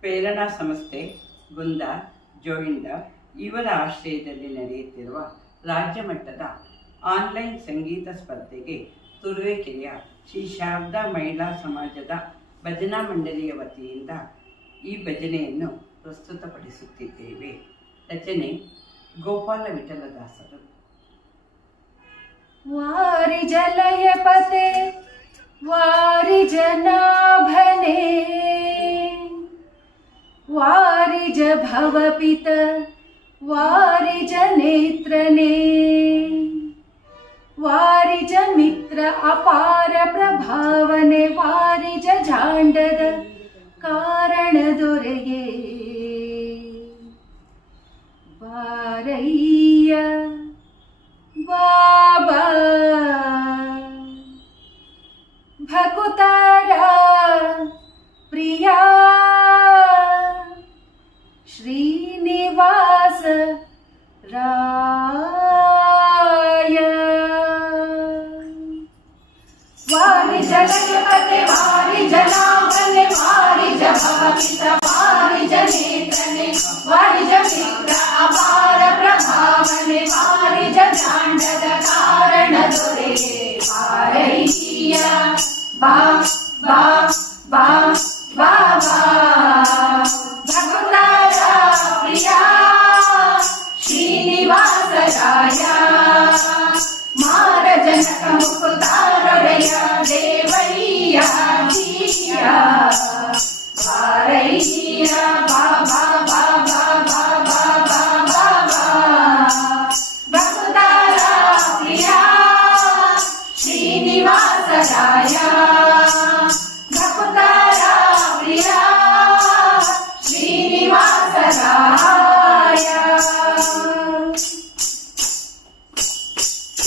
ಪ್ರೇರಣಾ ಸಂಸ್ಥೆ ಗುಂದ ಜೋಯಿಂದ ಇವರ ಆಶ್ರಯದಲ್ಲಿ ನಡೆಯುತ್ತಿರುವ ರಾಜ್ಯ ಮಟ್ಟದ ಆನ್ಲೈನ್ ಸಂಗೀತ ಸ್ಪರ್ಧೆಗೆ ತುರುವೇಕೆರೆಯ ಶ್ರೀ ಶಾರದಾ ಮಹಿಳಾ ಸಮಾಜದ ಭಜನಾ ಮಂಡಳಿಯ ವತಿಯಿಂದ ಈ ಭಜನೆಯನ್ನು ಪ್ರಸ್ತುತಪಡಿಸುತ್ತಿದ್ದೇವೆ. ರಚನೆ ಗೋಪಾಲ ವಿಠಲದಾಸರು. ವಾರಿ ಜಲಯ ಪತೆ ವಾರಿ ಜನಾಭನೇ वारिजभवपित वारिजनेत्रने वारिजमित्र अपार प्रभावने वारिज झाण्डद कारणदुरये ba ba ba ba भगवताया प्रिया श्रीनिवासराया मारजनक मुकुतारडया देवैया किया वारैया बाबा बाबा बाबा बाबा भगवताया प्रिया श्रीनिवासराया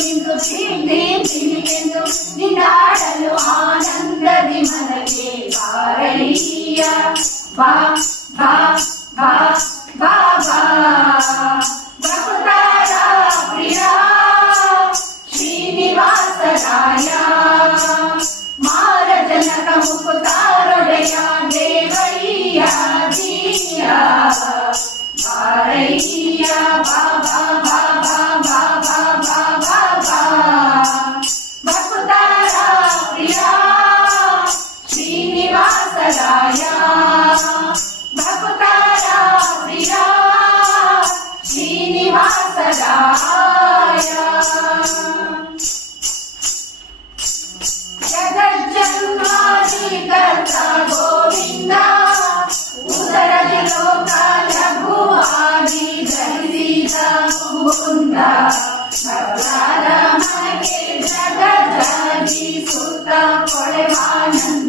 ನಿಂತು ಸಿದ್ಧಿ ಸಿರಿಯೆಂದು ನಿದಾಡಲು ಆನಂದದಿ ಮನಗೆ ಬಾರಲೀಯ ಬಾ ಬಾ ಬಾ ಬಾ ಬಾ ಬಕುತಾರ ಪ್ರಿಯ ಶ್ರೀನಿವಾಸರಾಯ ಮಾರಜನಕ ಮುಕುತಾರೊಡೆಯ ದೇವಯ್ಯ ದೀಯ ಬಾರಯ್ಯ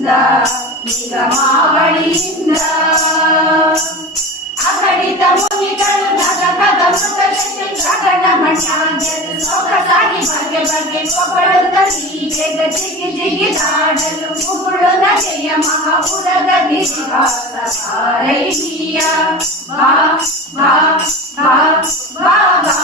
ಕೊಳೆವಾನಂದ ನಿಗಮಾವಳಿಯಿಂದ ಅಗಣಿತ ಮುನಿಗಳು ನಗ ಕದ ಮೃತ ಗಗನ ಮಣ್ಯಾದ್ಯರು ಸೊಗಸಾಗಿ ಬಗೆ ಬಗೆ ಕೊಪ್ಪಳುತ್ತ ಜಗ ಜಿಗಿ ಜಿಗಿ ನಾಡಲು ಮುಗುಳು ನಗೆಯ ಮಹಾಪುರದ ಗಿರಿವಾಸ ಸಾರೈಯ ಬಾ ಬಾ ಬಾ ಬಾ ಬಾ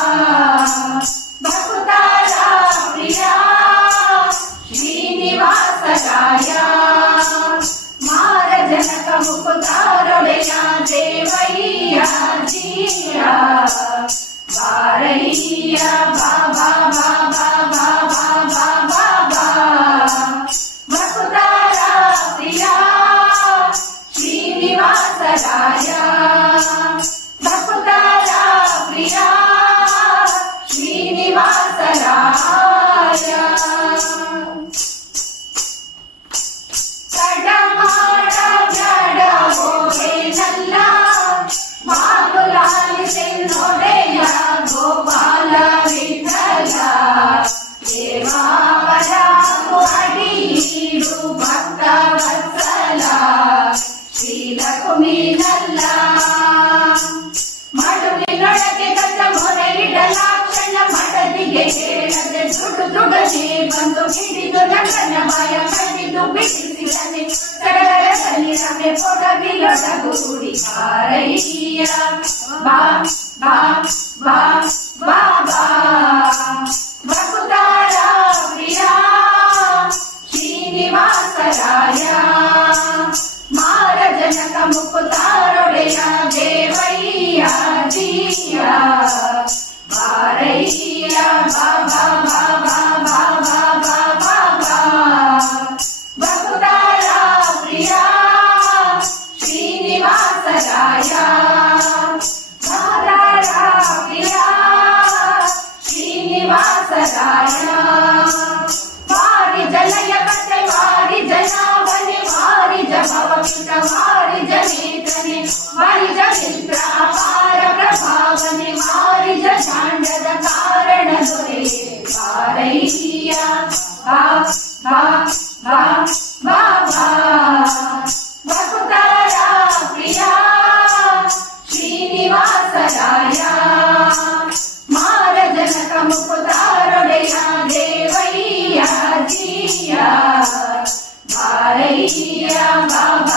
సగలరసలిరమే పొగవిలొటగు గుడి కారయ్య బా బా బా బా బా వకుతారా ప్రియా శ్రీనివాసరాయ మారజనక ముకుతారుడయ దేవయ్య జీయా Yeah. జనకముకు తారుడయా దేవయ్యా బాబా